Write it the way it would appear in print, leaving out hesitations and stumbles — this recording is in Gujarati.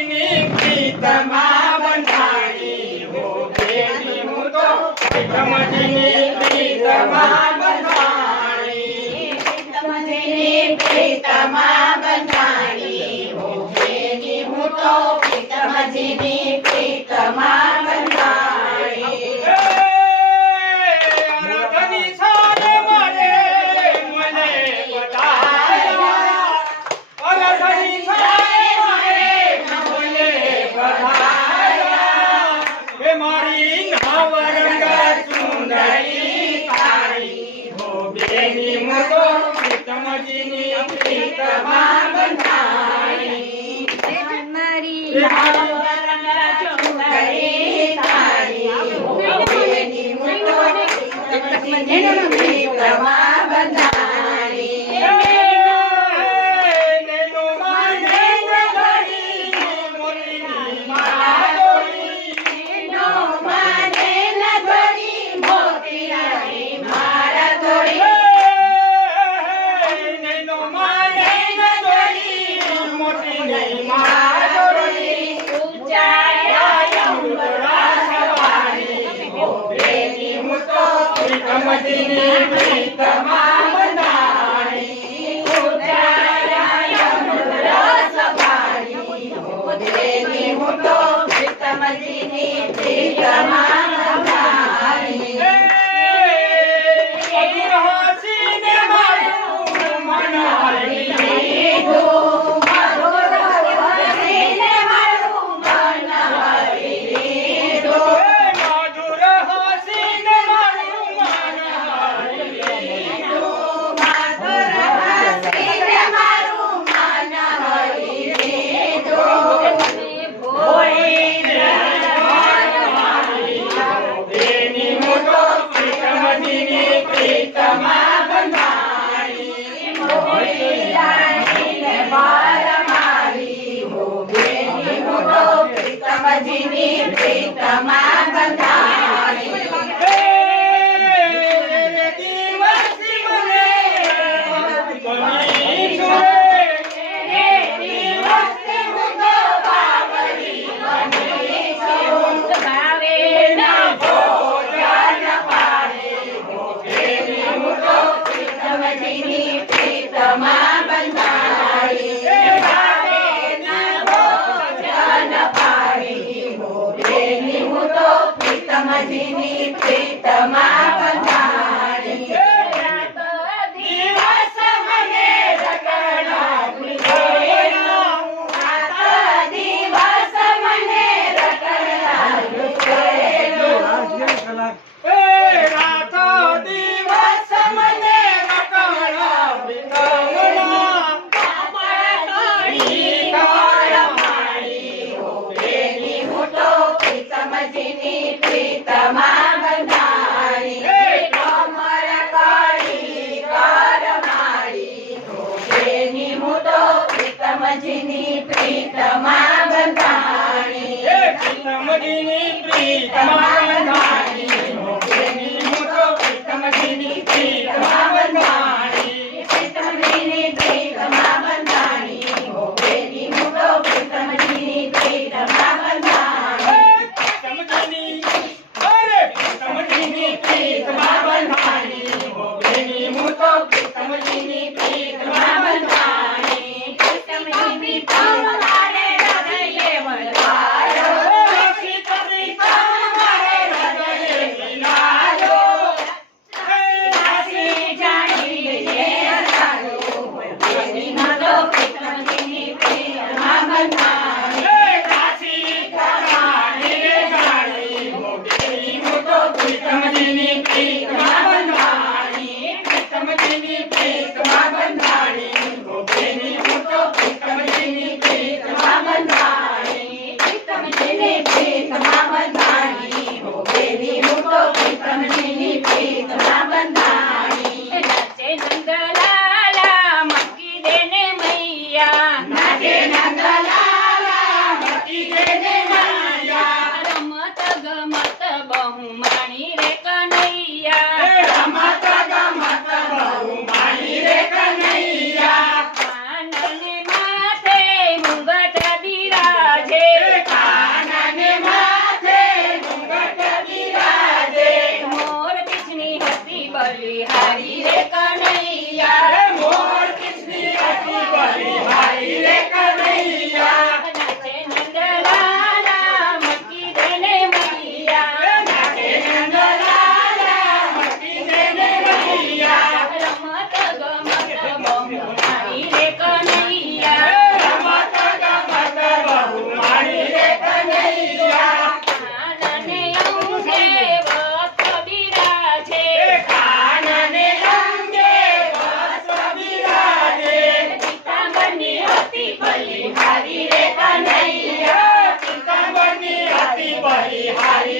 પ્રીતમજીની પ્રીતમાં બંધાણી હો બેની હું તો પ્રીતમજીની પ્રીતમાં બંધાણી પ્રીતમજીની પ્રીતમાં બંધાણી હો બેની હું તો પ્રીતમજીની પ્રીતમાં બંધાણી અરધની સાને મારે મને બધાયા અરધની સાને મારે મને બધાયા હે મારી નવરંગ સુંદરી તારી હો બેની હું તો પ્રીતમજીની પ્રીતમાં બંધાણી મારી નવરંગ સુંદરી તારી હો બેની હું તો પ્રીતમજીની પ્રીતમાં બંધાણી નૈનો માને નગરી મોતીની માધોરી નો માને નગરી મોતીની મારા દોરી નૈનો માને નગરી મોતીની માધોરી ઊંચાયા ઉંબરા સવારી હો બેની હું તો પ્રીતમજીની પ્રીતમાં બંધાણી ઊંચાયા ઉંબરા સવારી હો બેની હું તો પ્રીતમજીની પ્રીતમાં બંધાણી મધુર હાસીને મારું મન હરી લીધું મધુર હસીને મારું મન હરી લીધું મધુર હાસીને મારું મન હરી લીધું મધુર હસીને મારું મન હરી લીધું ભોળીને બેની હું તો પ્રીતમજીની પ્રીતમાં બંધાણી ભોળીને બાર મારી હો બેની હું તો પ્રીતમજીની પ્રીતમાં બંધાણી દિવસી મને બની છો દિવસે હું તો બાવરી બની છું ભાવે ના ભોજન પાડે હો બેની હું તો પ્રીતમજીની પ્રીતમાં બંધાણી ભાવે ના ભોજન પાડી હો બેની હું તો પ્રીતમજીની પ્રીતમાં બંધાણી દિવસ મને રટણાવી ગયેલો રાત દિવસ મને રટણાવી ગયેલો રાત દિવસ મને રટણાવી ગયેલા મારી હો બેની હું તો પ્રીતમજીની પ્રીતમાં બંધાણી કમર કાળી કર મારી હો બેની હું તો પ્રીતમજીની પ્રીતમાં બંધાણી પ્રીતમજીની પ્રીતમાં બંધાણી હો બેની હું તો પ્રીતમજીની પ્રીતમાં બંધાણી પ્રીતમજીની પ્રીતમાં બંધાણી હો બેની હું તો પ્રીતમજીની પ્રીતમાં બંધાણી પ્રીતમજીની અરે પ્રીતમજીની પ્રીતમાં બંધાણી હો બેની હું તો પ્રીતમજીની પ્રીતમાં બંધાણી પ્રીતમજીની તમારે હૃદયે વધારો પ્રીતમ મારે હૃદયે વિલાયો દાસી જાણી લે તારો બેની હું તો પ્રીતમજીની પ્રીતમાં બંધાણી દાસી કરાણી ગાણી હો બેની હું તો પ્રીતમજીની પ્રીતમાં બંધાણી પ્રીતમજીની પ્રીતમાં બંધાણી હો બેની હું તો પ્રીતમજીની પ્રીતમાં બંધાણી પ્રીતમજીની પ્રીતમાં બંધાણી હો બેની હું તો પ્રીતમજીની પ્રીતમાં બંધાણી નાચે નંદલાલા મકી દેને મૈયા નાચે નંદલાલા મકી દેને મૈયા રમત ગમત બહુ માણી રે કનૈયા રમત ગમત બહુ માણી રે કનૈયા કાનને માથે મુગટ બિરાજે મારી હારી